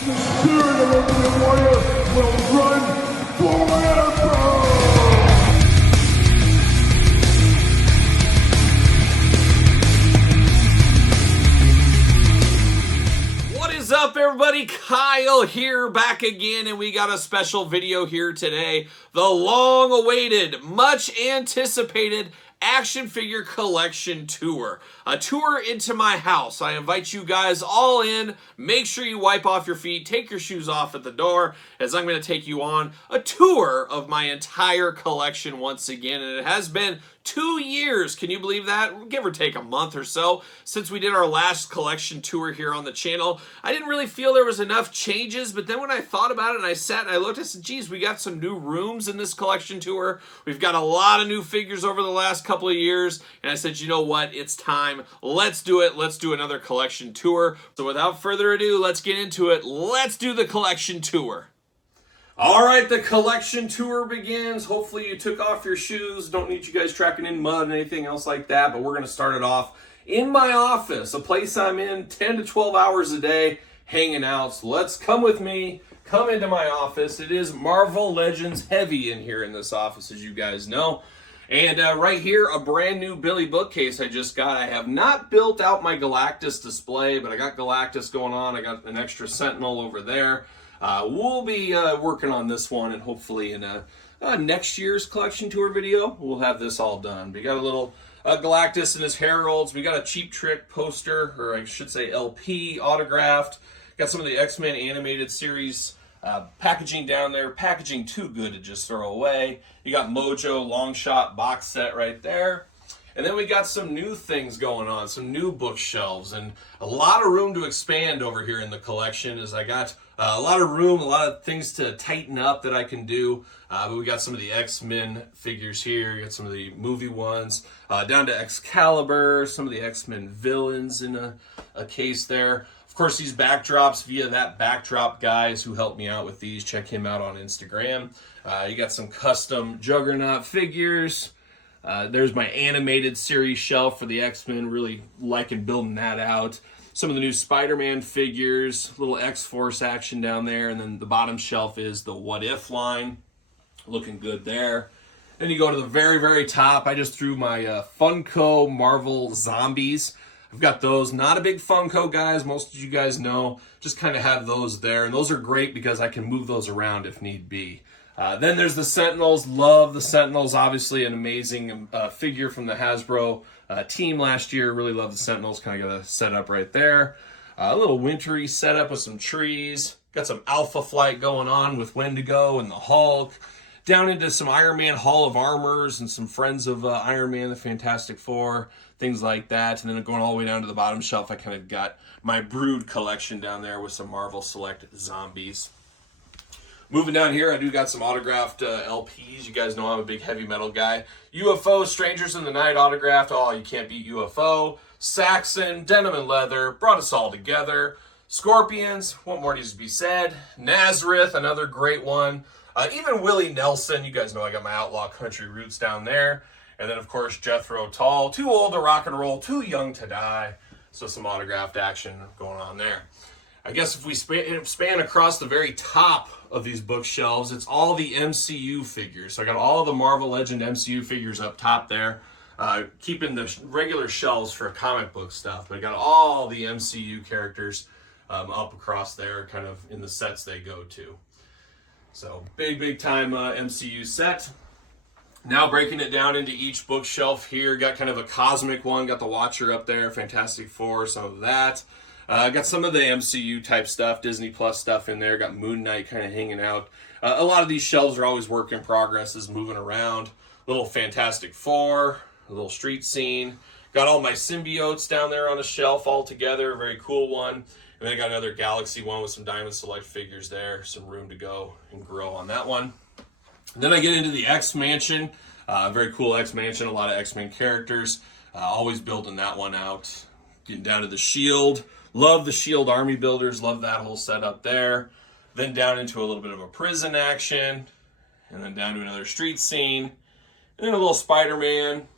The spirit of Ultimate Warrior will run forever! What is up, everybody? Kyle here, back again, and we got a special video here today. The long-awaited, much-anticipated action figure collection tour. A tour into my house. I invite you guys all in. Make sure you wipe off your feet, take your shoes off at the door, as I'm going to take you on a tour of my entire collection once again. And it has been 2 years, can you believe that? Give or take a month or so, since we did our last collection tour here on the channel. I didn't really feel there was enough changes, but then when I thought about it and I sat and I looked, I said, geez, we got some new rooms in this collection tour. We've got a lot of new figures over the last couple of years, and I said, you know what, it's time. Let's do it. Let's do another collection tour. So without further ado, let's get into it. Let's do the collection tour. All right, the collection tour begins. Hopefully you took off your shoes. Don't need you guys tracking in mud and anything else like that, but we're going to start it off in my office, a place I'm in 10 to 12 hours a day hanging out. So let's come with me. Come into my office. It is Marvel Legends heavy in here in this office, as you guys know. And right here, a brand new Billy bookcase I just got. I have not built out my Galactus display, but I got Galactus going on. I got an extra Sentinel over there. We'll be working on this one, and hopefully in next year's collection tour video, we'll have this all done. We got a little Galactus and his Heralds. We got a Cheap Trick poster, or I should say LP, autographed. Got some of the X-Men animated series packaging down there. Packaging too good to just throw away. You got Mojo Long Shot box set right there. And then we got some new things going on, some new bookshelves, and a lot of room to expand over here in the collection, as I got a lot of room, a lot of things to tighten up that I can do. But we got some of the X-Men figures here. You got some of the movie ones, down to Excalibur, some of the X-Men villains in a case there. Of course, these backdrops via that backdrop guys who helped me out with these. Check him out on Instagram. You got some custom Juggernaut figures. There's my animated series shelf for the X-Men. Really liking building that out. Some of the new Spider-Man figures, little X-Force action down there. And then the bottom shelf is the What If line. Looking good there. Then you go to the very, very top. I just threw my Funko Marvel Zombies. I've got those. Not a big Funko guys. Most of you guys know. Just kind of have those there. And those are great because I can move those around if need be. Then there's the Sentinels. Love the Sentinels. Obviously an amazing figure from the Hasbro team last year. Really love the Sentinels. Kind of got a setup right there. A little wintry setup with some trees. Got some Alpha Flight going on with Wendigo and the Hulk. Down into some Iron Man Hall of Armors and some friends of Iron Man, the Fantastic Four. Things like that. And then going all the way down to the bottom shelf, I kind of got my Brood collection down there with some Marvel Select Zombies. Moving down here, I do got some autographed LPs. You guys know I'm a big heavy metal guy. UFO, Strangers in the Night autographed. Oh, you can't beat UFO. Saxon, Denim and Leather, brought us all together. Scorpions, what more needs to be said? Nazareth, another great one. Even Willie Nelson, you guys know I got my Outlaw Country roots down there. And then, of course, Jethro Tull. Too old to rock and roll, too young to die. So some autographed action going on there. I guess if we span across the very top of these bookshelves, it's all the MCU figures. So I got all the Marvel Legend MCU figures up top there, keeping the regular shelves for comic book stuff. But I got all the MCU characters up across there, kind of in the sets they go to. So big time MCU set. Now breaking it down into each bookshelf here, got kind of a cosmic one, got the Watcher up there, Fantastic Four, some of that. Got some of the MCU type stuff, Disney Plus stuff in there. Got Moon Knight kind of hanging out. A lot of these shelves are always work in progress, is moving around. Little Fantastic Four, a little street scene. Got all my symbiotes down there on a shelf all together. Very cool one. And then I got another Galaxy one with some Diamond Select figures there. Some room to go and grow on that one. And then I get into the X-Mansion. Very cool X-Mansion. A lot of X-Men characters. Always building that one out. Getting down to the Shield. Love the Shield Army Builders. Love that whole setup there. Then down into a little bit of a prison action. And then down to another street scene. And then a little Spider-Man.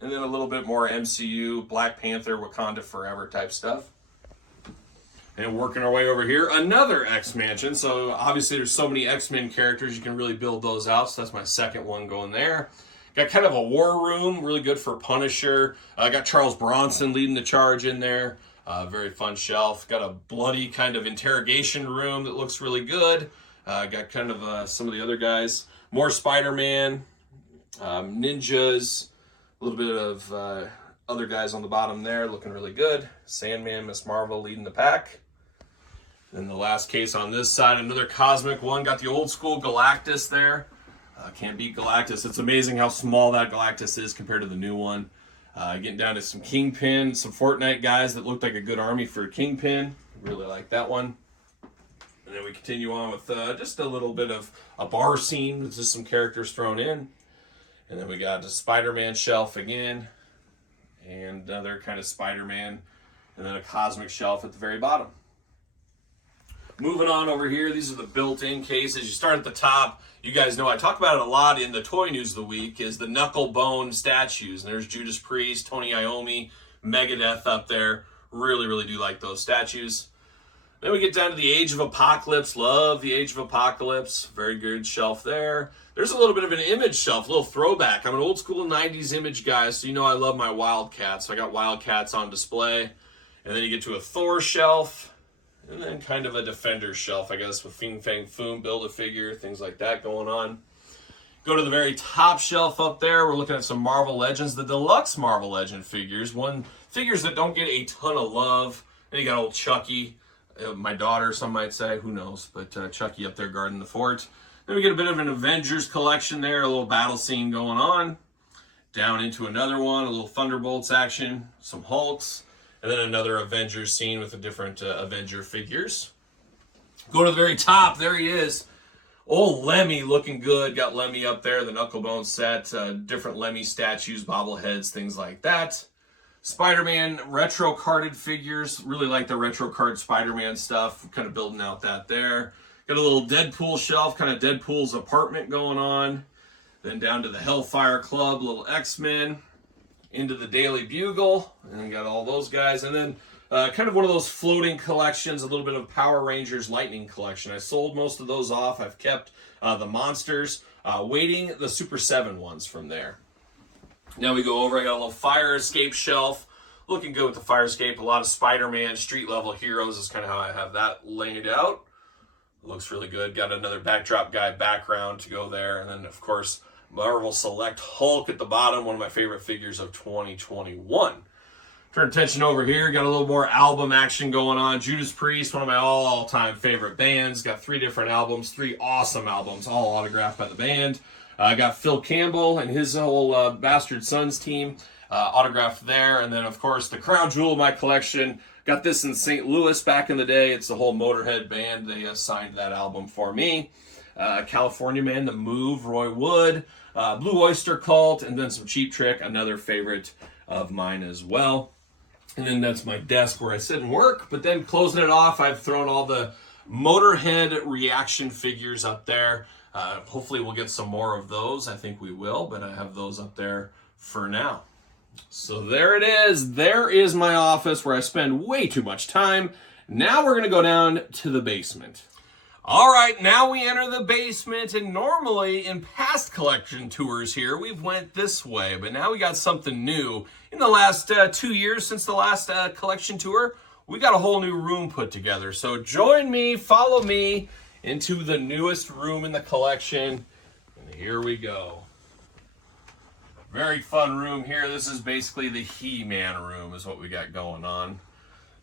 And then a little bit more MCU, Black Panther, Wakanda Forever type stuff. And working our way over here, another X-Mansion. So obviously there's so many X-Men characters, you can really build those out. So that's my second one going there. Got kind of a war room, really good for Punisher. Got Charles Bronson leading the charge in there. Very fun shelf. Got a bloody kind of interrogation room that looks really good. Got kind of some of the other guys. More Spider-Man, ninjas, a little bit of other guys on the bottom there looking really good. Sandman, Miss Marvel leading the pack. Then the last case on this side, another cosmic one. Got the old school Galactus there. Can't beat Galactus. It's amazing how small that Galactus is compared to the new one. Getting down to some Kingpin, some Fortnite guys that looked like a good army for Kingpin. Really like that one. And then we continue on with just a little bit of a bar scene with just some characters thrown in. And then we got a Spider-Man shelf again. And another kind of Spider-Man. And then a cosmic shelf at the very bottom. Moving on over here, these are the built-in cases. You start at the top. You guys know I talk about it a lot in the Toy News of the Week, is the knuckle bone statues. And there's Judas Priest, Tony Iommi, Megadeth up there. Really, really do like those statues. Then we get down to the Age of Apocalypse. Love the Age of Apocalypse. Very good shelf there. There's a little bit of an image shelf, a little throwback. I'm an old school 90s image guy, so you know I love my Wildcats. So I got Wildcats on display. And then you get to a Thor shelf. And then kind of a Defender shelf, I guess, with Fin Fang Foom, Build-A-Figure, things like that going on. Go to the very top shelf up there. We're looking at some Marvel Legends, the deluxe Marvel Legend figures. Figures that don't get a ton of love. Then you got old Chucky, my daughter, some might say, who knows. But Chucky up there guarding the fort. Then we get a bit of an Avengers collection there, a little battle scene going on. Down into another one, a little Thunderbolts action, some Hulks. And then another Avengers scene with the different Avenger figures. Go to the very top. There he is. Old Lemmy looking good. Got Lemmy up there, the Knucklebone set. Different Lemmy statues, bobbleheads, things like that. Spider-Man retro carded figures. Really like the retro card Spider-Man stuff. Kind of building out that there. Got a little Deadpool shelf, kind of Deadpool's apartment going on. Then down to the Hellfire Club, little X-Men. Into the Daily Bugle, and then got all those guys, and then kind of one of those floating collections, a little bit of Power Rangers Lightning collection. I sold most of those off. I've kept the monsters, waiting the Super 7 ones from there. Now we go over, I got a little Fire Escape shelf, looking good with the Fire Escape, a lot of Spider-Man street level heroes is kind of how I have that laid out. Looks really good, got another Backdrop Guy background to go there, and then of course Marvel Select Hulk at the bottom, one of my favorite figures of 2021. Turn attention over here, got a little more album action going on. Judas Priest, one of my all-time favorite bands. Got 3 different albums, 3 awesome albums, all autographed by the band. I got Phil Campbell and his whole Bastard Sons team autographed there. And then, of course, the crown jewel of my collection. Got this in St. Louis back in the day. It's the whole Motorhead band. They signed that album for me. California Man, The Move, Roy Wood. Blue Oyster Cult, and then some Cheap Trick, another favorite of mine as well. And then that's my desk where I sit and work. But then closing it off, I've thrown all the Motorhead reaction figures up there. Hopefully we'll get some more of those. I think we will, but I have those up there for now. So there it is. There is my office where I spend way too much time. Now we're going to go down to the basement. All right, now we enter the basement, and normally in past collection tours here, we've went this way, but now we got something new. In the last 2 years since the last collection tour, we got a whole new room put together. So join me, follow me into the newest room in the collection, and here we go. Very fun room here. This is basically the He-Man room is what we got going on.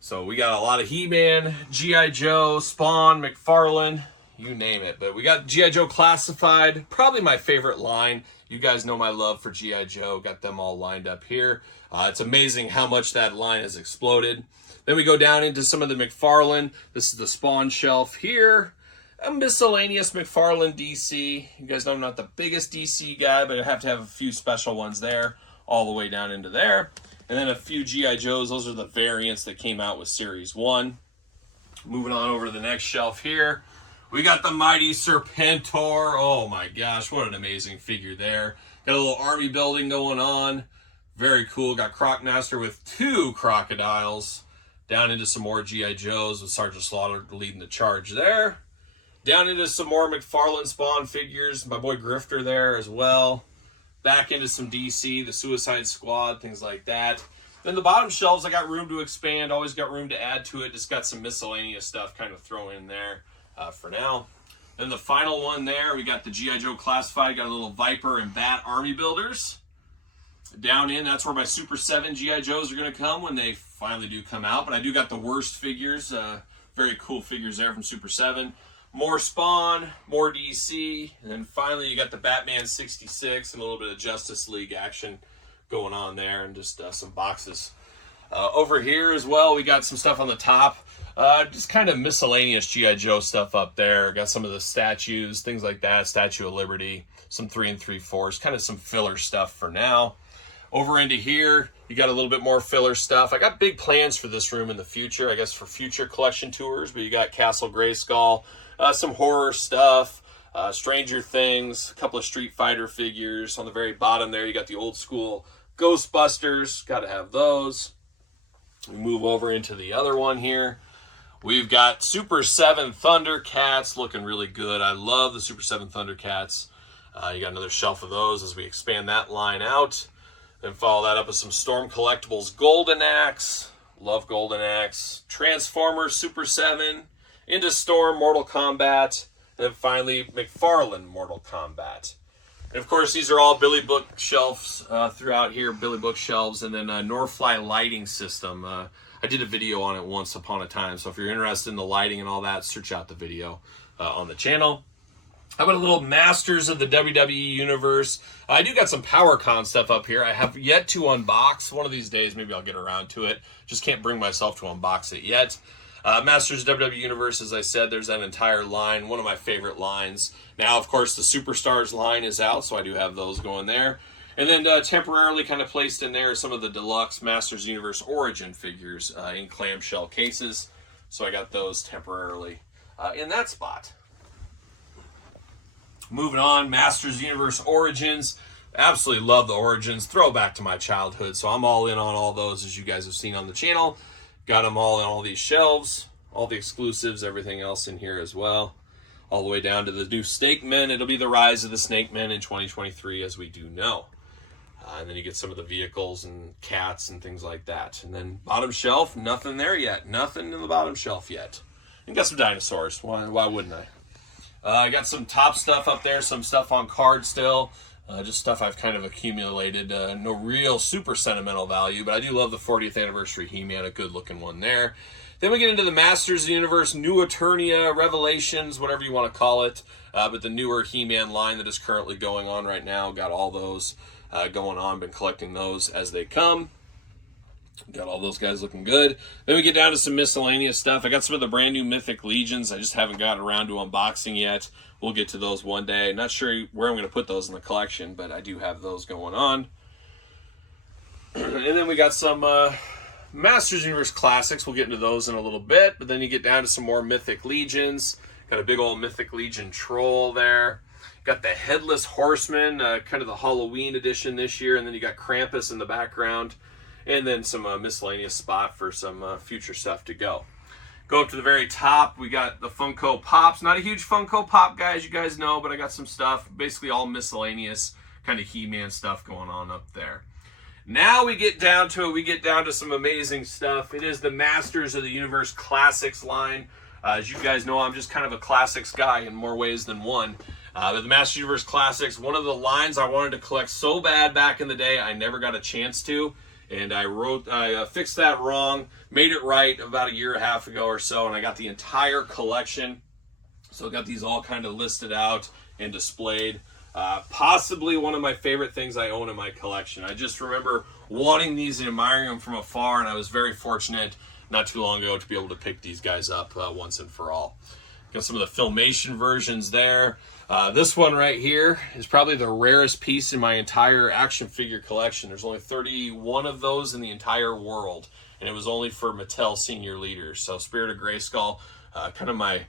So we got a lot of He-Man, G.I. Joe, Spawn, Mcfarlane, you name it. But we got G.I. Joe Classified, probably my favorite line. You guys know my love for G.I. Joe. Got them all lined up here. It's amazing how much that line has exploded. Then we go down into some of the Mcfarlane. This is the Spawn shelf here. A miscellaneous Mcfarlane DC. You guys know I'm not the biggest DC guy, but I have to have a few special ones there, all the way down into there. And then a few G.I. Joes. Those are the variants that came out with Series 1. Moving on over to the next shelf here. We got the Mighty Serpentor. Oh my gosh, what an amazing figure there. Got a little army building going on. Very cool. Got Crocmaster with 2 crocodiles. Down into some more G.I. Joes with Sergeant Slaughter leading the charge there. Down into some more Mcfarlane Spawn figures. My boy Grifter there as well. Back into some DC, the Suicide Squad, things like that. Then the bottom shelves, I got room to expand. Always got room to add to it. Just got some miscellaneous stuff kind of thrown in there for now. Then the final one there, we got the G.I. Joe Classified. Got a little Viper and Bat Army Builders. Down in, that's where my Super 7 G.I. Joes are going to come when they finally do come out. But I do got the worst figures. Very cool figures there from Super 7. More Spawn, more DC, and then finally you got the Batman 66 and a little bit of Justice League action going on there, and just some boxes. Over here as well, we got some stuff on the top. Just kind of miscellaneous G.I. Joe stuff up there. Got some of the statues, things like that. Statue of Liberty, some 3 3/4, kind of some filler stuff for now. Over into here, you got a little bit more filler stuff. I got big plans for this room in the future, I guess for future collection tours, but you got Castle Grayskull, some horror stuff, Stranger Things, a couple of Street Fighter figures. On the very bottom there, you got the old school Ghostbusters. Got to have those. We move over into the other one here. We've got Super 7 Thundercats looking really good. I love the Super 7 Thundercats. You got another shelf of those as we expand that line out. Then follow that up with some Storm Collectibles Golden Axe. Love Golden Axe. Transformers Super 7. Into Storm Mortal Kombat. And then finally Mcfarlane Mortal Kombat. And of course, these are all Billy Book shelves throughout here. Billy Book shelves. And then Northfly lighting system. I did a video on it once upon a time. So if you're interested in the lighting and all that, search out the video on the channel. How about a little Masters of the WWE Universe? I do got some PowerCon stuff up here. I have yet to unbox. One of these days, maybe I'll get around to it. Just can't bring myself to unbox it yet. Masters of WWE Universe, as I said, there's that entire line. One of my favorite lines. Now, of course, the Superstars line is out, so I do have those going there. And then temporarily kind of placed in there some of the deluxe Masters Universe Origin figures in clamshell cases. So I got those temporarily in that spot. Moving on, Masters Universe Origins. Absolutely love the Origins. Throwback to my childhood, so I'm all in on all those, as you guys have seen on the channel. Got them all in all these shelves, all the exclusives, everything else in here as well. All the way down to the new Snake Men. It'll be the rise of the Snake Men in 2023, as we do know. And then you get some of the vehicles and cats and things like that. And then bottom shelf, nothing there yet. Nothing in the bottom shelf yet. And got some dinosaurs. Why wouldn't I? I got some top stuff up there, some stuff on card still. Just stuff I've kind of accumulated. No real super sentimental value, but I do love the 40th anniversary He-Man, a good looking one there. Then we get into the Masters of the Universe, New Eternia, Revelations, whatever you want to call it. But the newer He-Man line that is currently going on right now. Got all those going on. Been collecting those as they come. Got all those guys looking good. Then we get down to some miscellaneous stuff. I got some of the brand new Mythic Legions. I just haven't gotten around to unboxing yet. We'll get to those one day. Not sure where I'm going to put those in the collection, but I do have those going on. And then we got some Masters Universe Classics. We'll get into those in a little bit. But then you get down to some more Mythic Legions. Got a big old Mythic Legion troll there. Got the Headless Horseman, kind of the Halloween edition this year. And then you got Krampus in the background. And then some miscellaneous spot for some future stuff to go. Go up to the very top, we got the Funko Pops. Not a huge Funko Pop guy, as you guys know, but I got some stuff, basically all miscellaneous kind of He-Man stuff going on up there. Now we get down to it. We get down to some amazing stuff. It is the Masters of the Universe Classics line. As you guys know, I'm just kind of a classics guy in more ways than one. But the Masters Universe Classics, one of the lines I wanted to collect so bad back in the day, I never got a chance to. And I fixed that wrong, made it right about a year and a half ago or so, and I got the entire collection. So I got these all kind of listed out and displayed. Possibly one of my favorite things I own in my collection. I just remember wanting these and admiring them from afar, and I was very fortunate not too long ago to be able to pick these guys up once and for all. Got some of the Filmation versions there. This one right here is probably the rarest piece in my entire action figure collection. There's only 31 of those in the entire world, and it was only for Mattel senior leaders. So Spirit of Grayskull, kind of my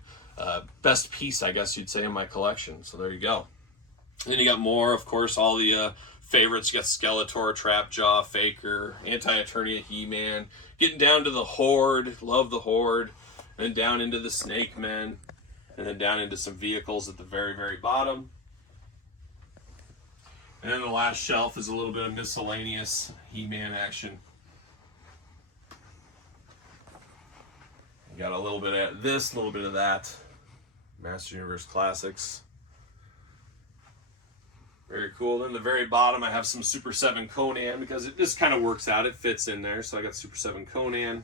best piece, I guess you'd say, in my collection. So there you go. And then you got more, of course, all the favorites. You got Skeletor, Trapjaw, Faker, Anti-Eternia, He-Man. Getting down to the Horde. Love the Horde. And then down into the Snake Men. And then down into some vehicles at the very, very bottom. And then the last shelf is a little bit of miscellaneous He-Man action. You got a little bit of this, a little bit of that. Master Universe Classics. Very cool. Then the very bottom, I have some Super 7 Conan because it just kind of works out. It fits in there. So I got Super 7 Conan.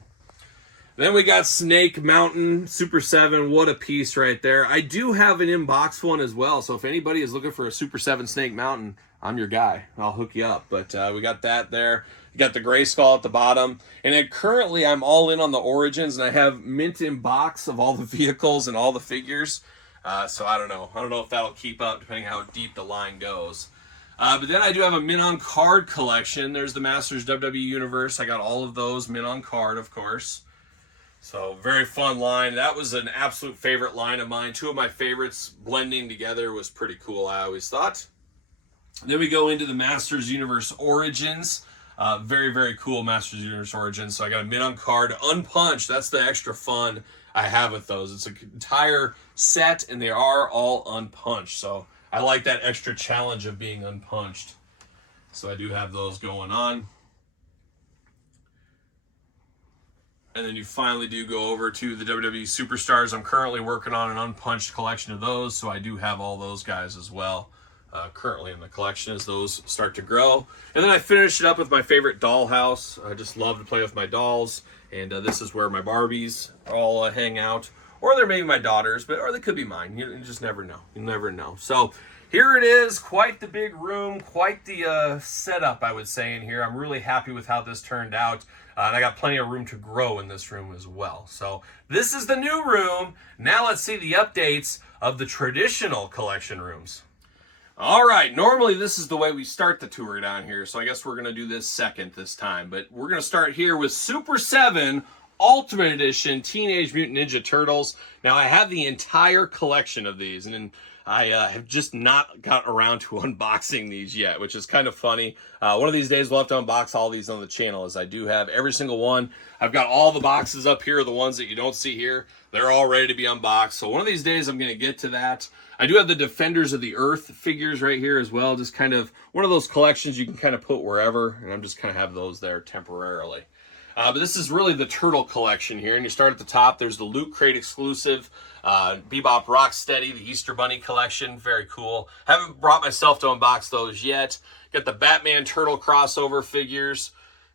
Then we got Snake Mountain, Super 7. What a piece right there. I do have an in-box one as well. So if anybody is looking for a Super 7 Snake Mountain, I'm your guy. I'll hook you up. But we got that there. You got the Gray Skull at the bottom. And then currently I'm all in on the Origins, and I have mint in box of all the vehicles and all the figures. So I don't know. I don't know if that'll keep up depending how deep the line goes. But then I do have a mint on card collection. There's the Masters WWE Universe. I got all of those mint on card, of course. So very fun line. That was an absolute favorite line of mine. Two of my favorites blending together was pretty cool, I always thought. Then we go into the Masters Universe Origins. Very, very cool Masters Universe Origins. So I got a mint on card, unpunched. That's the extra fun I have with those. It's an entire set, and they are all unpunched. So I like that extra challenge of being unpunched. So I do have those going on. And then you finally do go over to the WWE Superstars. I'm currently working on an unpunched collection of those, so I do have all those guys as well. Currently in the collection as those start to grow. And then I finish it up with my favorite dollhouse. I just love to play with my dolls, and this is where my Barbies all hang out. Or they're maybe my daughters, or they could be mine. You just never know. You never know. So here it is, quite the big room, quite the setup, I would say, in here. I'm really happy with how this turned out, and I got plenty of room to grow in this room as well. So this is the new room. Now let's see the updates of the traditional collection rooms. All right, normally this is the way we start the tour down here, so I guess we're going to do this second this time. But we're going to start here with Super 7 Ultimate Edition Teenage Mutant Ninja Turtles. Now, I have the entire collection of these, and I have just not got around to unboxing these yet, which is kind of funny. One of these days, we'll have to unbox all these on the channel, as I do have every single one. I've got all the boxes up here, the ones that you don't see here. They're all ready to be unboxed, so one of these days, I'm going to get to that. I do have the Defenders of the Earth figures right here as well, just kind of one of those collections you can kind of put wherever, and I'm just kind of have those there temporarily. But this is really the Turtle collection here, and you start at the top. There's the Loot Crate exclusive, Bebop Rocksteady, the Easter Bunny collection, very cool. Haven't brought myself to unbox those yet. Got the Batman Turtle crossover figures,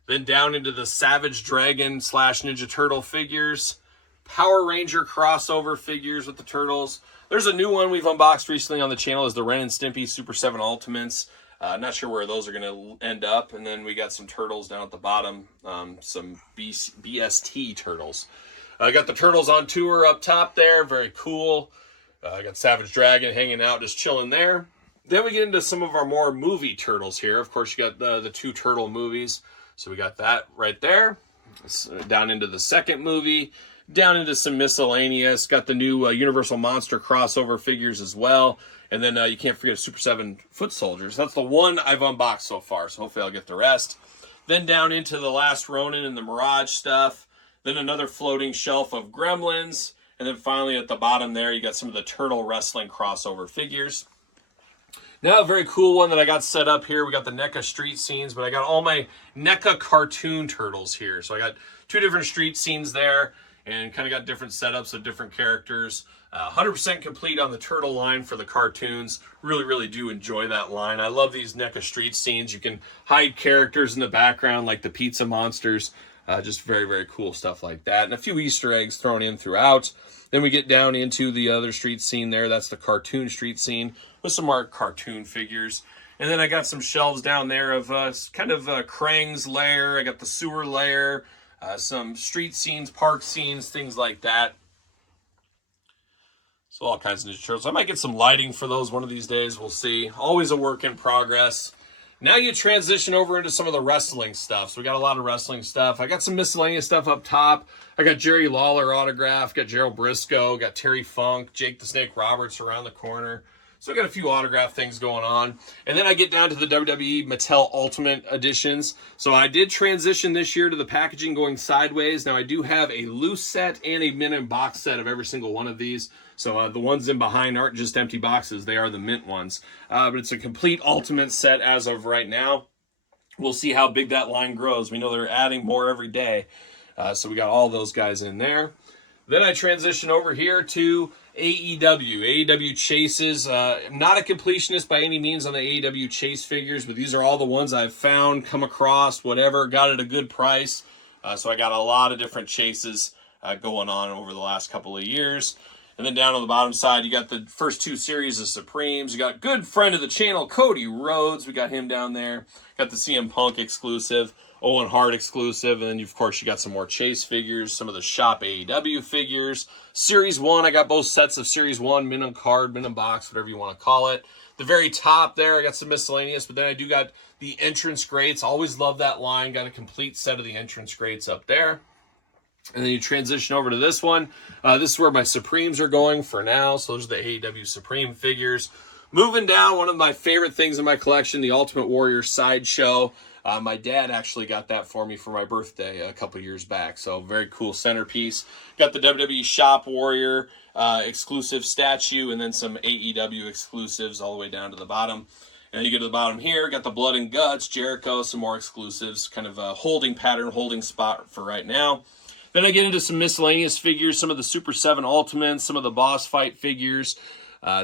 then down into the Savage Dragon / Ninja Turtle figures, Power Ranger crossover figures with the Turtles. There's a new one we've unboxed recently on the channel, is the Ren and Stimpy Super 7 Ultimates. Not sure where those are going to end up. And then we got some turtles down at the bottom, some BST turtles. I got the Turtles on Tour up top there, very cool. I got Savage Dragon hanging out, just chilling there. Then we get into some of our more movie turtles here. Of course, you got the two turtle movies. So we got that right there. Down into the second movie. Down into some miscellaneous. Got the new Universal Monster crossover figures as well. And then you can't forget Super 7 Foot Soldiers. That's the one I've unboxed so far, so hopefully I'll get the rest. Then down into the Last Ronin and the Mirage stuff. Then another floating shelf of Gremlins. And then finally at the bottom there, you got some of the Turtle Wrestling crossover figures. Now a very cool one that I got set up here. We got the NECA street scenes, but I got all my NECA cartoon turtles here. So I got two different street scenes there, and kind of got different setups of different characters. 100% complete on the turtle line for the cartoons. Really, really do enjoy that line. I love these NECA street scenes. You can hide characters in the background like the pizza monsters. Just very, very cool stuff like that. And a few Easter eggs thrown in throughout. Then we get down into the other street scene there. That's the cartoon street scene with some more cartoon figures. And then I got some shelves down there of kind of Krang's lair. I got the sewer lair. Some street scenes, park scenes, things like that. So all kinds of Ninja Turtles. I might get some lighting for those one of these days. We'll see. Always a work in progress. Now you transition over into some of the wrestling stuff. So we got a lot of wrestling stuff. I got some miscellaneous stuff up top. I got Jerry Lawler autograph. Got Gerald Briscoe. Got Terry Funk. Jake the Snake Roberts around the corner. So I got a few autograph things going on. And then I get down to the WWE Mattel Ultimate Editions. So I did transition this year to the packaging going sideways. Now I do have a loose set and a mint and box set of every single one of these. So the ones in behind aren't just empty boxes. They are the mint ones. But it's a complete Ultimate set as of right now. We'll see how big that line grows. We know they're adding more every day. So we got all those guys in there. Then I transition over here to AEW. AEW Chases. I'm not a completionist by any means on the AEW Chase figures, but these are all the ones I've found, come across, whatever, got at a good price. So I got a lot of different Chases going on over the last couple of years. And then down on the bottom side, you got the first 2 series of Supremes. You got good friend of the channel, Cody Rhodes. We got him down there. Got the CM Punk exclusive, Owen Hart exclusive, and then, of course, you got some more Chase figures, some of the Shop AEW figures. Series 1, I got both sets of Series 1, minimum card, minimum box, whatever you want to call it. The very top there, I got some miscellaneous, but then I do got the entrance greats. Always love that line. Got a complete set of the entrance greats up there. And then you transition over to this one. This is where my Supremes are going for now. So those are the AEW Supreme figures. Moving down, one of my favorite things in my collection, the Ultimate Warrior Sideshow. My dad actually got that for me for my birthday a couple years back. So very cool centerpiece. Got the WWE Shop Warrior exclusive statue, and then some AEW exclusives all the way down to the bottom. And you get to the bottom here, got the Blood and Guts, Jericho, some more exclusives. Kind of a holding pattern, holding spot for right now. Then I get into some miscellaneous figures, some of the Super 7 Ultimates, some of the boss fight figures,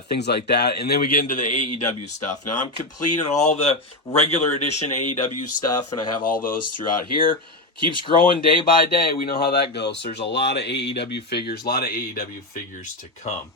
things like that. And then we get into the AEW stuff. Now, I'm complete on all the regular edition AEW stuff, and I have all those throughout here. Keeps growing day by day. We know how that goes. So there's a lot of AEW figures, to come.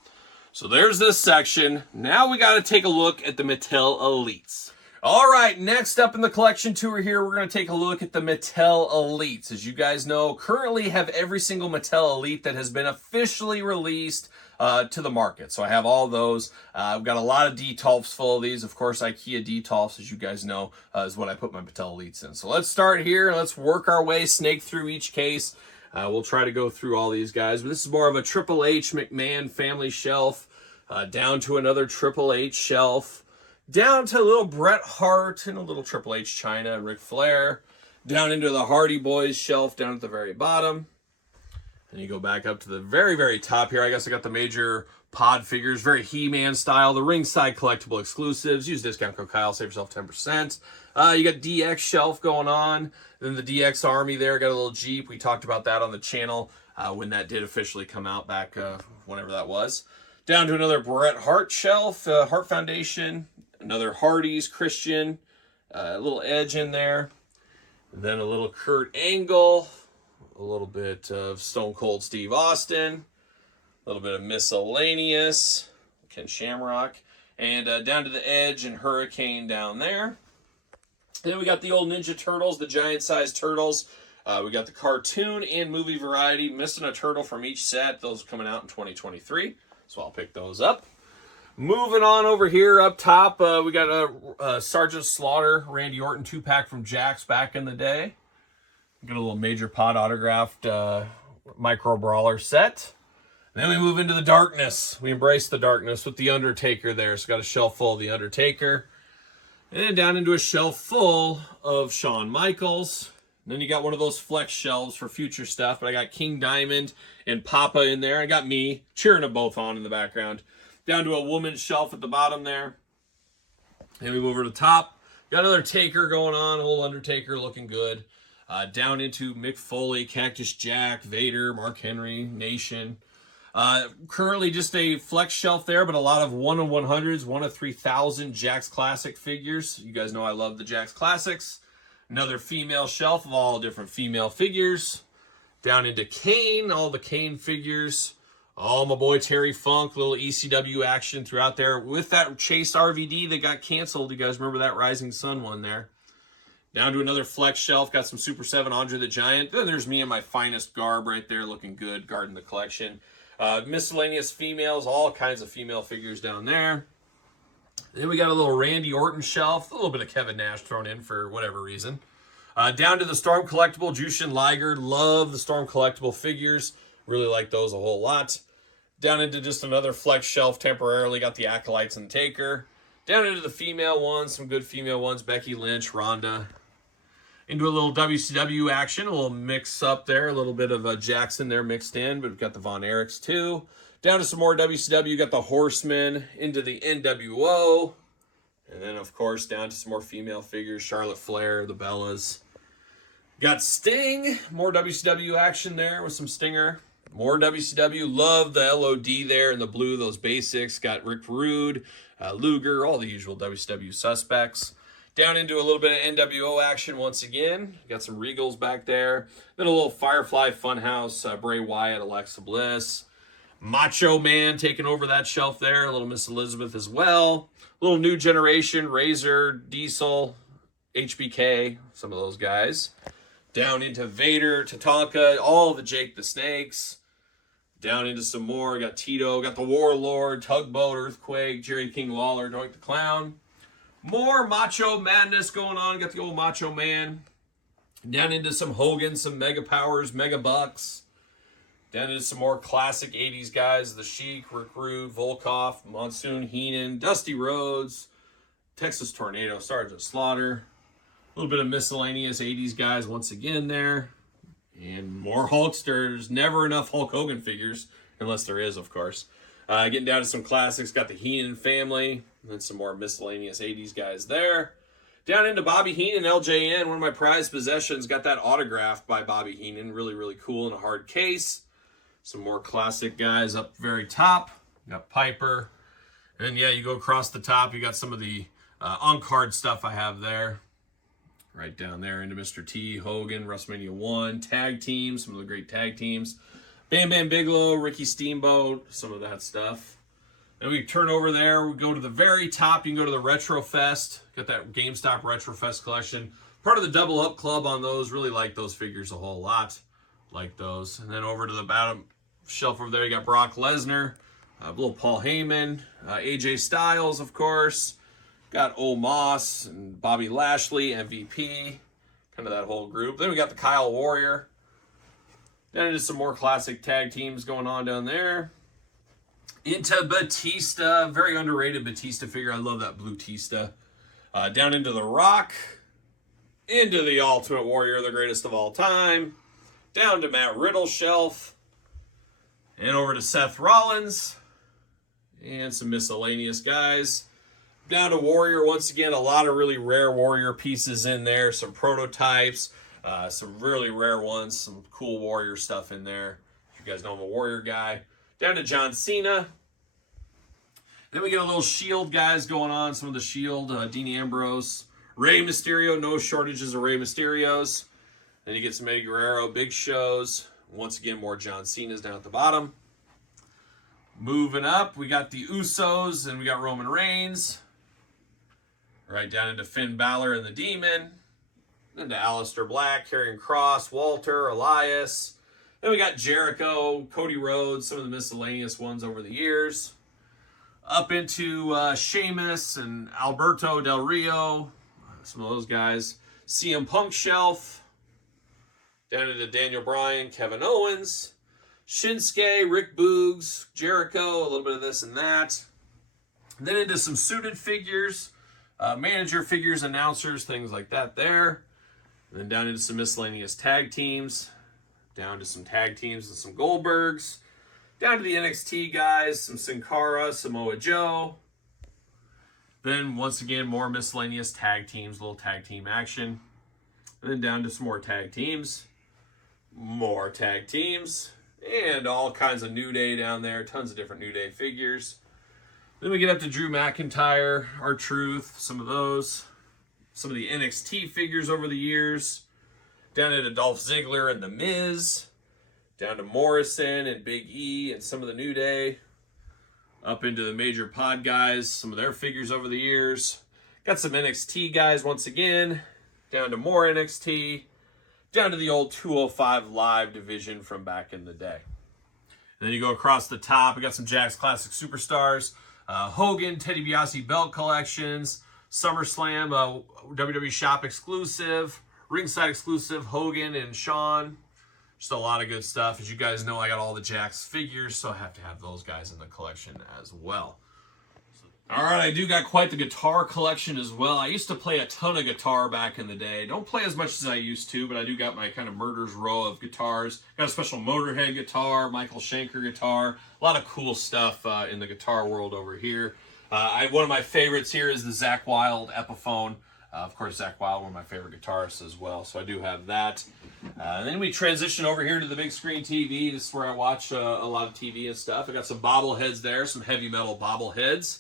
So there's this section. Now we got to take a look at the Mattel Elites. All right, next up in the collection tour here, we're going to take a look at the Mattel Elites. As you guys know, currently have every single Mattel Elite that has been officially released to the market. So I have all those. I've got a lot of Detolfs full of these. Of course, IKEA Detolfs, as you guys know, is what I put my Mattel Elites in. So let's start here. Let's work our way, snake through each case. We'll try to go through all these guys. But this is more of a Triple H McMahon family shelf, down to another Triple H shelf, down to a little Bret Hart and a little Triple H Chyna, Ric Flair, down into the Hardy Boys shelf down at the very bottom. And you go back up to the very, very top here. I guess I got the major pod figures, very He-Man style, the ringside collectible exclusives. Use discount code Kyle, save yourself 10%. You got DX shelf going on. Then the DX Army there, got a little Jeep. We talked about that on the channel when that did officially come out back whenever that was. Down to another Bret Hart shelf, Hart Foundation. Another Hardy's Christian, a little Edge in there, and then a little Kurt Angle, a little bit of Stone Cold Steve Austin, a little bit of miscellaneous, Ken Shamrock, and down to the Edge and Hurricane down there. Then we got the old Ninja Turtles, the giant-sized turtles. We got the cartoon and movie variety, missing a turtle from each set. Those are coming out in 2023, so I'll pick those up. Moving on over here up top, we got a Sergeant Slaughter, Randy Orton 2-pack from Jakks back in the day. Got a little Major Pod autographed Micro Brawler set. And then we move into the darkness. We embrace the darkness with the Undertaker there. So got a shelf full of the Undertaker. And then down into a shelf full of Shawn Michaels. And then you got one of those flex shelves for future stuff. But I got King Diamond and Papa in there. I got me cheering them both on in the background. Down to a woman's shelf at the bottom there. And we move over to the top. Got another Taker going on. Old Undertaker looking good. Down into Mick Foley, Cactus Jack, Vader, Mark Henry, Nation. Currently just a flex shelf there, but a lot of 1/100s, 1/3000 Jakks Classic figures. You guys know I love the Jakks Classics. Another female shelf of all different female figures. Down into Kane, all the Kane figures. Oh, my boy Terry Funk, little ECW action throughout there. With that Chase RVD that got canceled. You guys remember that Rising Sun one there. Down to another flex shelf. Got some Super 7 Andre the Giant. Then there's me in my finest garb right there, looking good, guarding the collection. Miscellaneous females, all kinds of female figures down there. Then we got a little Randy Orton shelf. A little bit of Kevin Nash thrown in for whatever reason. Down to the Storm Collectible, Jushin Liger. Love the Storm Collectible figures. Really like those a whole lot. Down into just another flex shelf temporarily. Got the Acolytes and Taker. Down into the female ones, some good female ones. Becky Lynch, Ronda. Into a little WCW action, a little mix up there. A little bit of Jackson there mixed in, but we've got the Von Erichs too. Down to some more WCW. Got the Horsemen. Into the NWO. And then, of course, down to some more female figures. Charlotte Flair, the Bellas. Got Sting. More WCW action there with some Stinger. More WCW. Love the LOD there in the blue, those basics. Got Rick Rude, Luger, all the usual WCW suspects. Down into a little bit of NWO action once again. Got some Regals back there. Then a little Firefly Funhouse, Bray Wyatt, Alexa Bliss. Macho Man taking over that shelf there. A little Miss Elizabeth as well. A little New Generation, Razor, Diesel, HBK, some of those guys. Down into Vader, Tatanka, all the Jake the Snakes. Down into some more. Got Tito, got the Warlord, Tugboat, Earthquake, Jerry King Lawler, Doink the Clown. More Macho Madness going on. Got the old Macho Man. Down into some Hogan, some Mega Powers, Mega Bucks. Down into some more classic 80s guys. The Sheik, Rick Rude, Volkov, Monsoon, Heenan, Dusty Rhodes, Texas Tornado, Sergeant Slaughter. A little bit of miscellaneous 80s guys once again there. And more Hulksters. Never enough Hulk Hogan figures. Unless there is, of course. Getting down to some classics. Got the Heenan family. And then some more miscellaneous 80s guys there. Down into Bobby Heenan, LJN. One of my prized possessions. Got that autographed by Bobby Heenan. Really, really cool in a hard case. Some more classic guys up very top. Got Piper. And then, yeah, you go across the top. You got some of the on-card stuff I have there. Right down there into Mr. T, Hogan, WrestleMania 1, tag teams, some of the great tag teams. Bam Bam Bigelow, Ricky Steamboat, some of that stuff. Then we turn over there, we go to the very top, you can go to the Retro Fest. Got that GameStop Retro Fest collection. Part of the Double Up Club on those, really like those figures a whole lot. Like those. And then over to the bottom shelf over there, you got Brock Lesnar, little Paul Heyman, AJ Styles, of course. Got Old Moss and Bobby Lashley, MVP, kind of that whole group. Then we got the Kyle Warrior. Then into some more classic tag teams going on down there. Into Batista, very underrated Batista figure. I love that blue Tista. Down into The Rock. Into the Ultimate Warrior, the greatest of all time. Down to Matt Riddle's shelf. And over to Seth Rollins. And some miscellaneous guys. Down to Warrior, once again, a lot of really rare Warrior pieces in there. Some prototypes, some really rare ones, some cool Warrior stuff in there. You guys know I'm a Warrior guy. Down to John Cena. Then we get a little Shield guys going on. Some of the Shield, Dean Ambrose. Rey Mysterio, no shortages of Rey Mysterios. Then you get some Eddie Guerrero, big shows. Once again, more John Cena's down at the bottom. Moving up, we got the Usos and we got Roman Reigns. Right down into Finn Balor and the Demon. Then to Aleister Black, Karrion Kross, Walter, Elias. Then we got Jericho, Cody Rhodes, some of the miscellaneous ones over the years. Up into Sheamus and Alberto Del Rio. Some of those guys. CM Punk shelf. Down into Daniel Bryan, Kevin Owens. Shinsuke, Rick Boogs, Jericho, a little bit of this and that. Then into some suited figures. Manager figures, announcers, things like that there. And then down into some miscellaneous tag teams. Down to some tag teams and some Goldbergs. Down to the NXT guys, some Sin Cara, Samoa Joe. Then once again, more miscellaneous tag teams, little tag team action. And then down to some more tag teams. More tag teams. And all kinds of New Day down there. Tons of different New Day figures. Then we get up to Drew McIntyre, R-Truth, some of those. Some of the NXT figures over the years. Down into Dolph Ziggler and The Miz. Down to Morrison and Big E and some of the New Day. Up into the major pod guys, some of their figures over the years. Got some NXT guys once again. Down to more NXT. Down to the old 205 Live division from back in the day. And then you go across the top. We got some Jakks Classic Superstars. Hogan, Teddy DiBiase belt collections, SummerSlam, WWE Shop exclusive, Ringside exclusive, Hogan and Shawn. Just a lot of good stuff. As you guys know, I got all the Jakks figures, so I have to have those guys in the collection as well. All right, I do got quite the guitar collection as well. I used to play a ton of guitar back in the day. Don't play as much as I used to, but I do got my kind of murder's row of guitars. Got a special Motorhead guitar, Michael Schenker guitar. A lot of cool stuff in the guitar world over here. One of my favorites here is the Zakk Wylde Epiphone. Of course, Zakk Wylde, one of my favorite guitarists as well, so I do have that. And then we transition over here to the big screen TV. This is where I watch a lot of TV and stuff. I got some bobbleheads there, some heavy metal bobbleheads.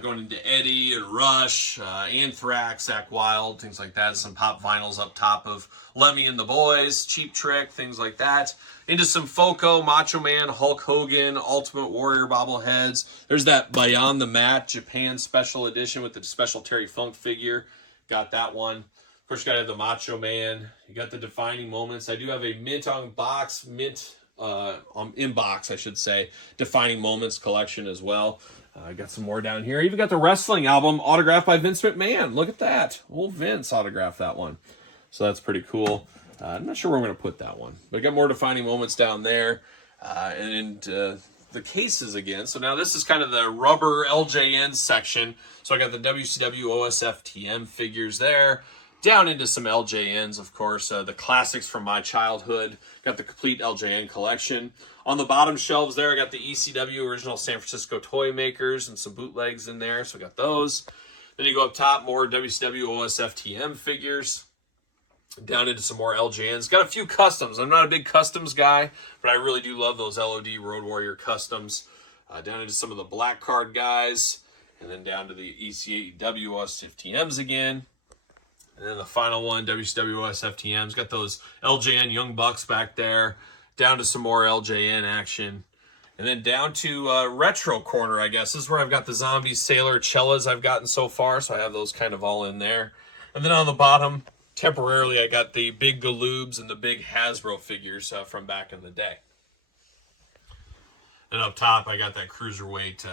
Going into Eddie and Rush, Anthrax, Zakk Wylde, things like that. Some pop vinyls up top of Lemmy and the Boys, Cheap Trick, things like that. Into some Foco, Macho Man, Hulk Hogan, Ultimate Warrior bobbleheads. There's that Beyond the Mat Japan special edition with the special Terry Funk figure. Got that one. Of course, you got to have the Macho Man. You got the Defining Moments. I do have a mint on box, in box, I should say, Defining Moments collection as well. I got some more down here. Even got the wrestling album autographed by Vince McMahon. Look at that. Old Vince autographed that one. So that's pretty cool. I'm not sure where I'm going to put that one. But I got more Defining Moments down there. And the cases again. So now this is kind of the rubber LJN section. So I got the WCW OSFTM figures there. Down into some LJNs, of course. The classics from my childhood. Got the complete LJN collection. On the bottom shelves there, I got the ECW original San Francisco toy makers and some bootlegs in there. So I got those. Then you go up top, more WCW OSFTM figures. Down into some more LJNs. Got a few customs. I'm not a big customs guy, but I really do love those LOD Road Warrior customs. Down into some of the black card guys. And then down to the ECW OSFTMs again. And then the final one, WCW OSFTMs. Got those LJN Young Bucks back there. Down to some more LJN action. And then down to retro corner, I guess. This is where I've got the Zombies, Sailor, Cellas I've gotten so far. So I have those kind of all in there. And then on the bottom, temporarily, I got the big Galoobs and the big Hasbro figures from back in the day. And up top, I got that Cruiserweight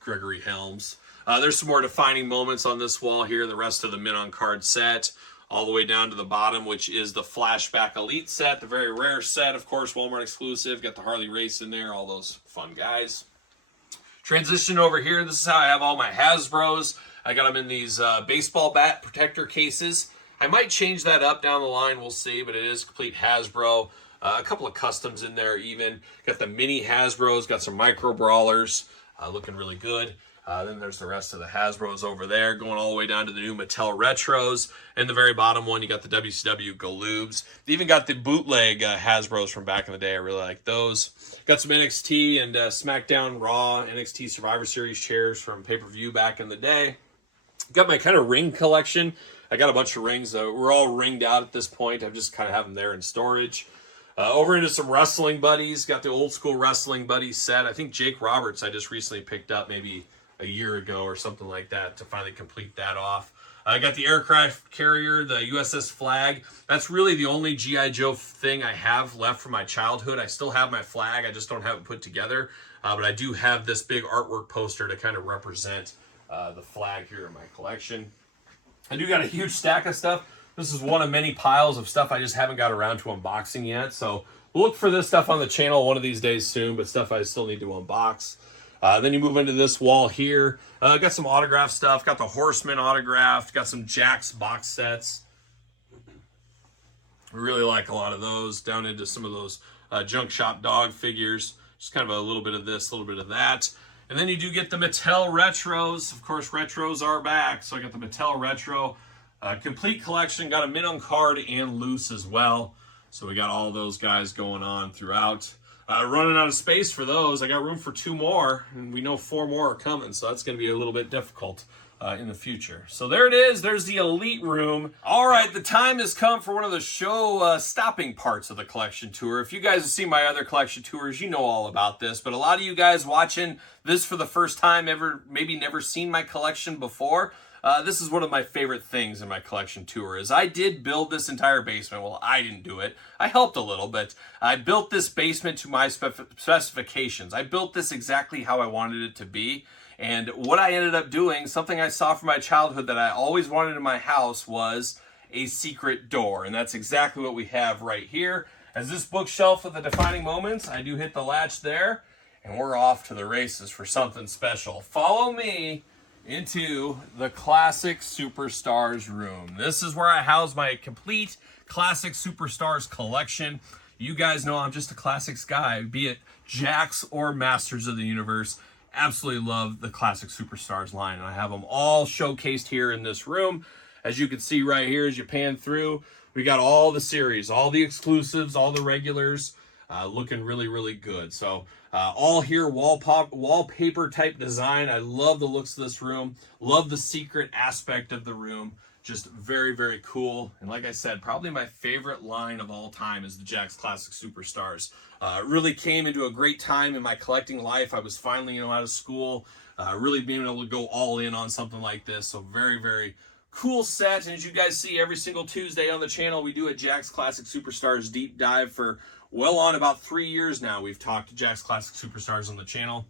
Gregory Helms. There's some more Defining Moments on this wall here. The rest of the mint on card set. All the way down to the bottom, which is the Flashback Elite set. The very rare set, of course, Walmart exclusive. Got the Harley Race in there. All those fun guys. Transition over here. This is how I have all my Hasbros. I got them in these baseball bat protector cases. I might change that up down the line. We'll see, but it is complete Hasbro. A couple of customs in there even. Got the mini Hasbros. Got some micro brawlers. Looking really good. Then there's the rest of the Hasbros over there, going all the way down to the new Mattel Retros. And the very bottom one, you got the WCW Galoobs. They even got the bootleg Hasbros from back in the day. I really like those. Got some NXT and SmackDown Raw, NXT Survivor Series chairs from pay-per-view back in the day. Got my kind of ring collection. I got a bunch of rings. We're all ringed out at this point. I just kind of have them there in storage. Over into some Wrestling Buddies. Got the old school Wrestling Buddies set. I think Jake Roberts I just recently picked up maybe a year ago or something like that to finally complete that off. I got the aircraft carrier, the USS Flag. That's really the only G.I. Joe thing I have left from my childhood. I still have my flag. I just don't have it put together. But I do have this big artwork poster to kind of represent the flag here in my collection. I do got a huge stack of stuff. This is one of many piles of stuff I just haven't got around to unboxing yet. So look for this stuff on the channel one of these days soon, but stuff I still need to unbox. Then you move into this wall here. Got some autograph stuff. Got the Horseman autographed. Got some Jakks box sets. I really like a lot of those. Down into some of those junk shop dog figures. Just kind of a little bit of this, a little bit of that. And then you do get the Mattel Retros. Of course, Retros are back. So I got the Mattel Retro. Complete collection. Got a mint on card and loose as well. So we got all those guys going on throughout. Running out of space for those. I got room for 2 more, and we know 4 more are coming, so that's going to be a little bit difficult in the future. So there it is. There's the Elite Room. All right, the time has come for one of the show stopping parts of the collection tour. If you guys have seen my other collection tours, you know all about this, but a lot of you guys watching this for the first time, maybe never seen my collection before, this is one of my favorite things in my collection tour is I did build this entire basement. Well, I didn't do it. I helped a little, but I built this basement to my specifications. I built this exactly how I wanted it to be. And what I ended up doing, something I saw from my childhood that I always wanted in my house was a secret door. And that's exactly what we have right here. as this bookshelf with the defining moments, I do hit the latch there, and we're off to the races for something special. Follow me into the Classic Superstars room. This is where I house my complete Classic Superstars collection. You guys know I'm just a classics guy, be it Jakks or Masters of the Universe. Absolutely love the Classic Superstars line, and I have them all showcased here in this room. As you can see right here, as you pan through, we got all the series, all the exclusives, all the regulars, looking really, really good. So all here, wallpaper type design. I love the looks of this room. Love the secret aspect of the room. Just very, very cool. And like I said, probably my favorite line of all time is the Jakks Classic Superstars. It really came into a great time in my collecting life. I was finally, out of school, really being able to go all in on something like this. So very, very cool set. And as you guys see every single Tuesday on the channel, we do a Jakks Classic Superstars deep dive for well on about 3 years now. We've talked Jakks Classic Superstars on the channel.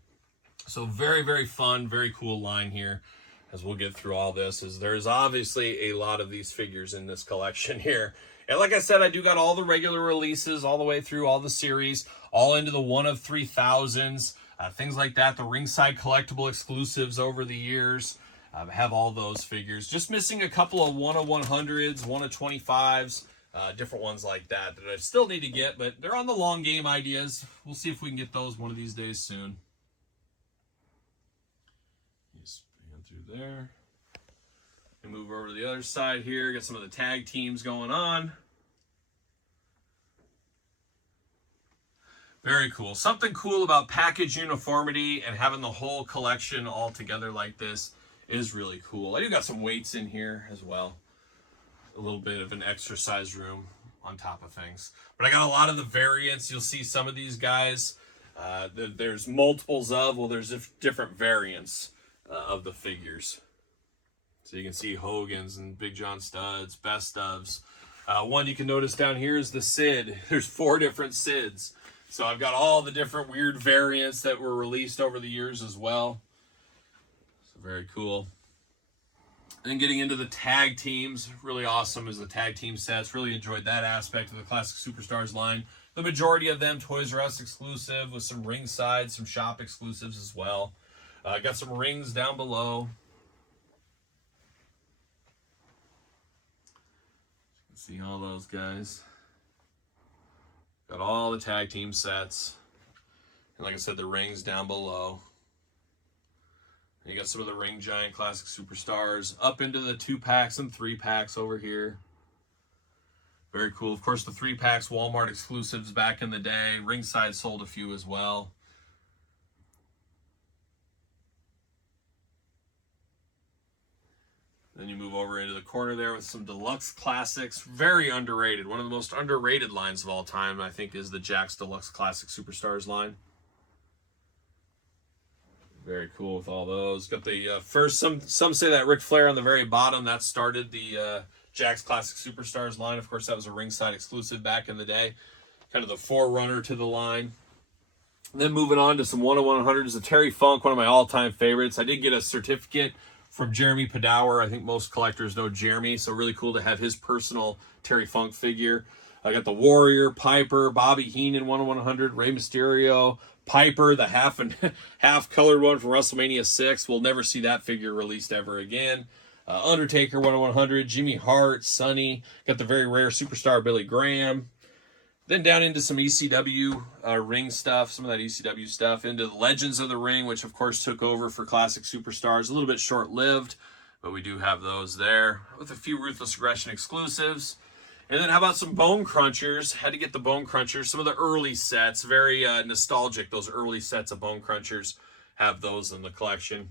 So very, very fun, very cool line here. As we'll get through all this, is there's obviously a lot of these figures in this collection here. And like I said, I do got all the regular releases all the way through all the series, all into the 1 of 3000s, things like that, the ringside collectible exclusives over the years. Have all those figures. Just missing a couple of 1 of 100s, 1 of 25s, different ones like that I still need to get, but they're on the long game ideas. We'll see if we can get those one of these days soon. Through there and move over to the other side here, get some of the tag teams going on. Very cool. Something cool about package uniformity and having the whole collection all together like this is really cool. I do got some weights in here as well, a little bit of an exercise room on top of things, but I got a lot of the variants. You'll see some of these guys, there's multiples of, well, there's different variants of the figures. So you can see Hogan's and Big John Studs, best ofs. One you can notice down here is the Sid. There's 4 different Sids. So I've got all the different weird variants that were released over the years as well. So very cool. And then getting into the tag teams, really awesome is the tag team sets. Really enjoyed that aspect of the Classic Superstars line. The majority of them Toys R Us exclusive with some ringside, some shop exclusives as well. Got some rings down below. You can see all those guys. Got all the tag team sets. And like I said, the rings down below. And you got some of the Ring Giant Classic Superstars up into the 2-packs and 3-packs over here. Very cool. Of course, the 3-packs Walmart exclusives back in the day. Ringside sold a few as well. Then you move over into the corner there with some deluxe classics. Very underrated. One of the most underrated lines of all time, I think, is the Jakks Deluxe Classic Superstars line. Very cool with all those. Got the first, some say that Ric Flair on the very bottom, that started the Jakks Classic Superstars line. Of course, that was a ringside exclusive back in the day. Kind of the forerunner to the line. And then moving on to some 1 of 100s, the Terry Funk, one of my all-time favorites. I did get a certificate from Jeremy Padower. I think most collectors know Jeremy, so really cool to have his personal Terry Funk figure. I got the Warrior, Piper, Bobby Heenan 1 of 100, Rey Mysterio, Piper, the half colored one from WrestleMania 6. We'll never see that figure released ever again. Undertaker 1 of 100, Jimmy Hart, Sonny. Got the very rare Superstar Billy Graham. Then down into some ECW ring stuff, some of that ECW stuff, into the Legends of the Ring, which of course took over for Classic Superstars. A little bit short-lived, but we do have those there, with a few Ruthless Aggression exclusives. And then how about some Bone Crunchers? Had to get the Bone Crunchers, some of the early sets, very nostalgic, those early sets of Bone Crunchers. Have those in the collection.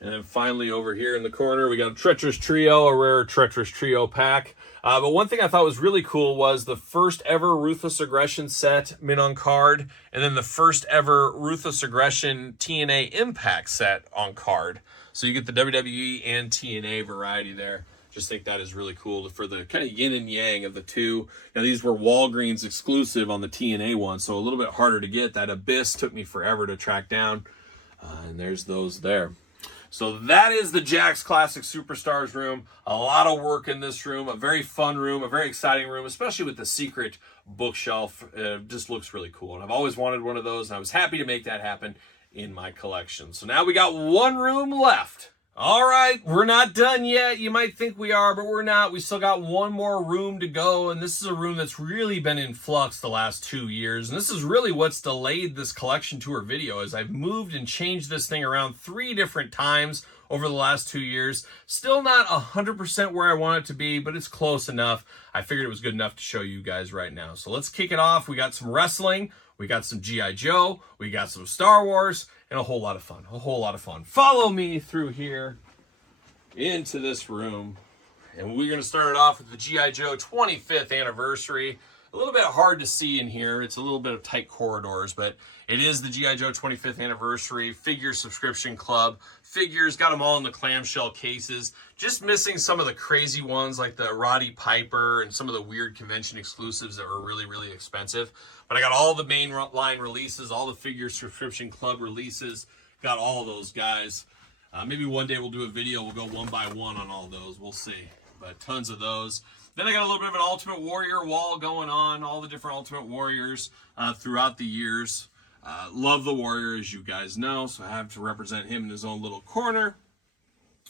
And then finally over here in the corner, we got a Treacherous Trio, a rare Treacherous Trio pack. But one thing I thought was really cool was the first ever Ruthless Aggression set mint on card, and then the first ever Ruthless Aggression TNA Impact set on card. So you get the WWE and TNA variety there. Just think that is really cool for the kind of yin and yang of the two. Now these were Walgreens exclusive on the TNA one, so a little bit harder to get. That Abyss took me forever to track down. And there's those there. So that is the Jakks Classic Superstars room. A lot of work in this room, a very fun room, a very exciting room, especially with the secret bookshelf. It just looks really cool. And I've always wanted one of those, and I was happy to make that happen in my collection. So now we got one room left. All right, we're not done yet. You might think we are, but we're not. We still got one more room to go, and this is a room that's really been in flux the last 2 years, and this is really what's delayed this collection tour video, as I've moved and changed this thing around 3 different times over the last 2 years. Still not 100% where I want it to be, but it's close enough. I figured it was good enough to show you guys right now. So let's kick it off. We got some wrestling, we got some G.I. Joe, we got some Star Wars, and a whole lot of fun, a whole lot of fun. Follow me through here into this room, and we're going to start it off with the G.I. Joe 25th anniversary. A little bit hard to see in here. It's a little bit of tight corridors, but it is the G.I. Joe 25th anniversary figure subscription club. Figures, got them all in the clamshell cases. Just missing some of the crazy ones like the Roddy Piper and some of the weird convention exclusives that were really, really expensive. But I got all the main line releases, all the figure subscription club releases. Got all those guys. Maybe one day we'll do a video. We'll go one by one on all those. We'll see. But tons of those. Then I got a little bit of an Ultimate Warrior wall going on. All the different Ultimate Warriors throughout the years. Love the Warrior, as you guys know. So I have to represent him in his own little corner.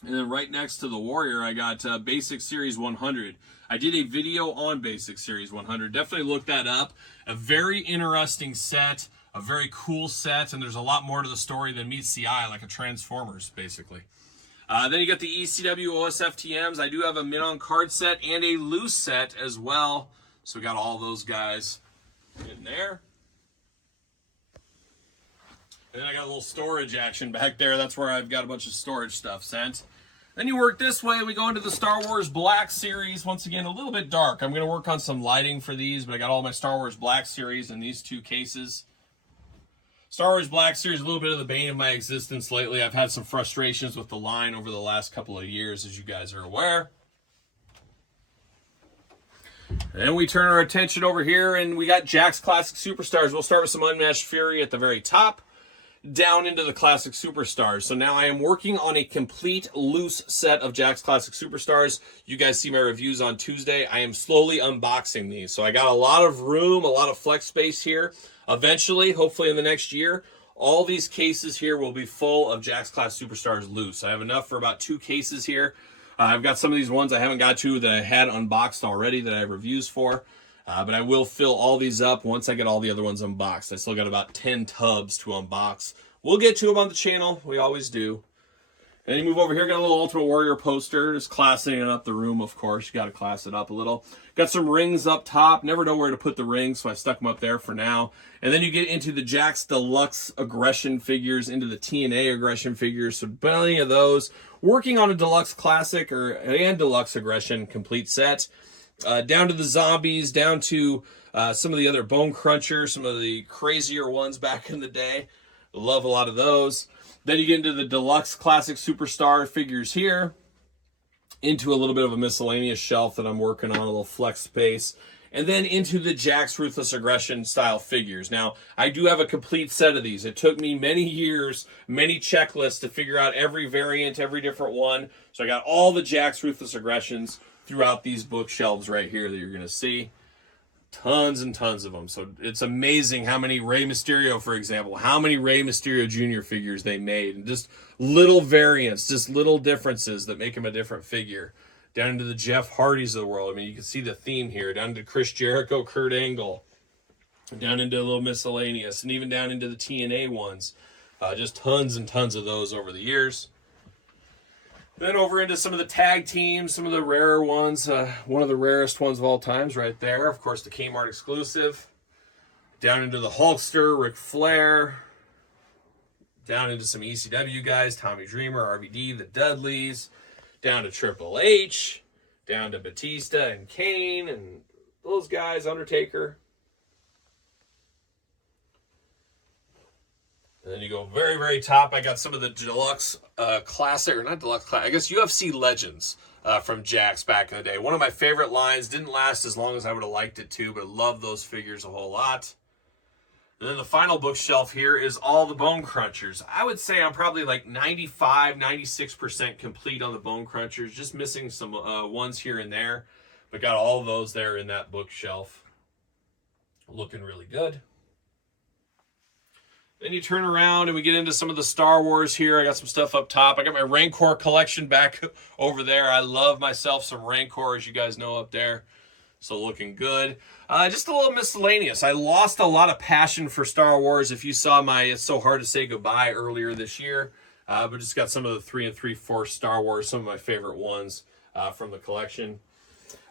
And then right next to the Warrior, I got Basic Series 100. I did a video on Basic Series 100. Definitely look that up. A very interesting set. A very cool set. And there's a lot more to the story than meets the eye, like a Transformers, basically. Then you got the ECW OSFTMs. I do have a mid-on card set and a loose set as well. So we got all those guys in there. And then I got a little storage action back there. That's where I've got a bunch of storage stuff sent. Then you work this way. We go into the Star Wars Black Series. Once again, a little bit dark. I'm going to work on some lighting for these, but I got all my Star Wars Black Series in these 2 cases. Star Wars Black Series, a little bit of the bane of my existence lately. I've had some frustrations with the line over the last couple of years, as you guys are aware. And we turn our attention over here, and we got Jakks Classic Superstars. We'll start with some Unmatched Fury at the very top, down into the Classic Superstars. So now I am working on a complete loose set of Jakks Classic Superstars. You guys see my reviews on Tuesday. I am slowly unboxing these. So I got a lot of room, a lot of flex space here. Eventually, hopefully in the next year, all these cases here will be full of Jakks Classic Superstars loose. I have enough for about 2 cases here. I've got some of these ones I haven't got to that I had unboxed already that I have reviews for. But I will fill all these up once I get all the other ones unboxed. I still got about 10 tubs to unbox. We'll get to them on the channel. We always do. And then you move over here, got a little Ultimate Warrior poster. Just classing up the room, of course. You got to class it up a little. Got some rings up top. Never know where to put the rings, so I stuck them up there for now. And then you get into the Jakks Deluxe Aggression figures, into the TNA Aggression figures. So plenty of those. Working on a Deluxe Classic and Deluxe Aggression complete set. Down to the zombies, down to some of the other Bone Crunchers, some of the crazier ones back in the day. Love a lot of those. Then you get into the Deluxe Classic Superstar figures here. Into a little bit of a miscellaneous shelf that I'm working on, a little flex space. And then into the Jakks Ruthless Aggression style figures. Now, I do have a complete set of these. It took me many years, many checklists to figure out every variant, every different one. So I got all the Jakks Ruthless Aggressions throughout these bookshelves right here that you're going to see. Tons and tons of them. So it's amazing how many Rey Mysterio, for example, how many Rey Mysterio Jr. figures they made. And just little variants, just little differences that make him a different figure. Down into the Jeff Hardys of the world. I mean, you can see the theme here. Down to Chris Jericho, Kurt Angle. Down into a little miscellaneous. And even down into the TNA ones. Just tons and tons of those over the years. Then over into some of the tag teams, some of the rarer ones. One of the rarest ones of all times right there. Of course, the Kmart exclusive. Down into the Hulkster, Ric Flair. Down into some ECW guys, Tommy Dreamer, RVD, the Dudleys. Down to Triple H. Down to Batista and Kane and those guys, Undertaker. And then you go very, very top. I got some of the Deluxe Classic, or not Deluxe Classic, I guess UFC Legends from Jakks back in the day. One of my favorite lines. Didn't last as long as I would have liked it to, but I love those figures a whole lot. And then the final bookshelf here is all the Bone Crunchers. I would say I'm probably like 95, 96% complete on the Bone Crunchers. Just missing some ones here and there. But got all of those there in that bookshelf. Looking really good. Then you turn around and we get into some of the Star Wars here. I got some stuff up top. I got my Rancor collection back over there. I love myself some Rancor, as you guys know, up there. So looking good. Just a little miscellaneous. I lost a lot of passion for Star Wars. If you saw my It's So Hard to Say Goodbye earlier this year. But just got some of the 3 3/4 Star Wars, some of my favorite ones from the collection.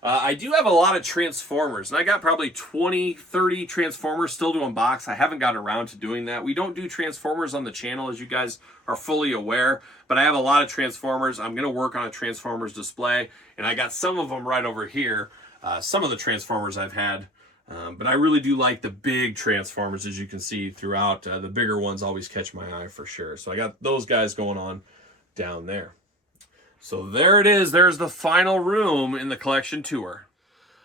I do have a lot of Transformers, and I got probably 20, 30 Transformers still to unbox. I haven't gotten around to doing that. We don't do Transformers on the channel, as you guys are fully aware, but I have a lot of Transformers. I'm going to work on a Transformers display, and I got some of them right over here. Some of the Transformers I've had, but I really do like the big Transformers, as you can see throughout. The bigger ones always catch my eye for sure. So I got those guys going on down there. So there it is. There's the final room in the collection tour.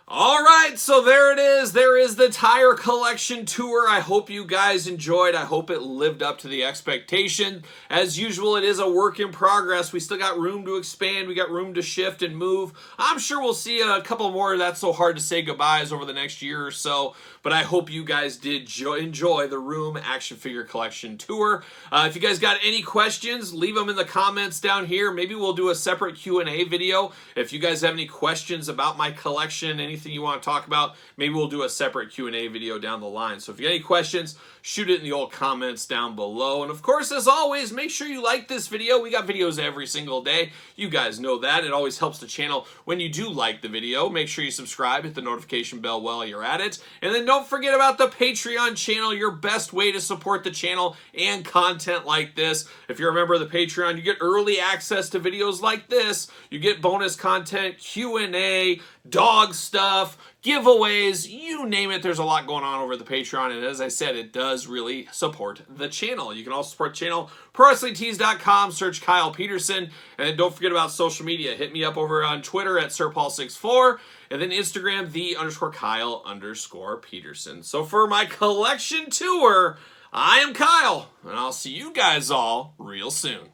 All right, so there it is. There is the entire collection tour. I hope you guys enjoyed. I hope it lived up to the expectation. As usual, it is a work in progress. We still got room to expand. We got room to shift and move. I'm sure we'll see a couple more That's So Hard to Say Goodbyes over the next year or so. But I hope you guys did enjoy the room action figure collection tour. If you guys got any questions, leave them in the comments down here. Maybe we'll do a separate Q&A video. If you guys have any questions about my collection, anything you want to talk about, maybe we'll do a separate Q&A video down the line. So if you got any questions, shoot it in the old comments down below. And of course, as always, make sure you like this video. We got videos every single day. You guys know that. It always helps the channel when you do like the video. Make sure you subscribe, hit the notification bell while you're at it. And then don't forget about the Patreon channel, your best way to support the channel and content like this. If you're a member of the Patreon, you get early access to videos like this. You get bonus content, Q&A, dog stuff, giveaways, you name it. There's a lot going on over the Patreon, and as I said, it does really support the channel. You can also support the channel, ProWrestlingTees.com, search Kyle Peterson, and then don't forget about social media. Hit me up over on Twitter at SirPaul64, and then Instagram, _Kyle_Peterson. So for my collection tour, I am Kyle, and I'll see you guys all real soon.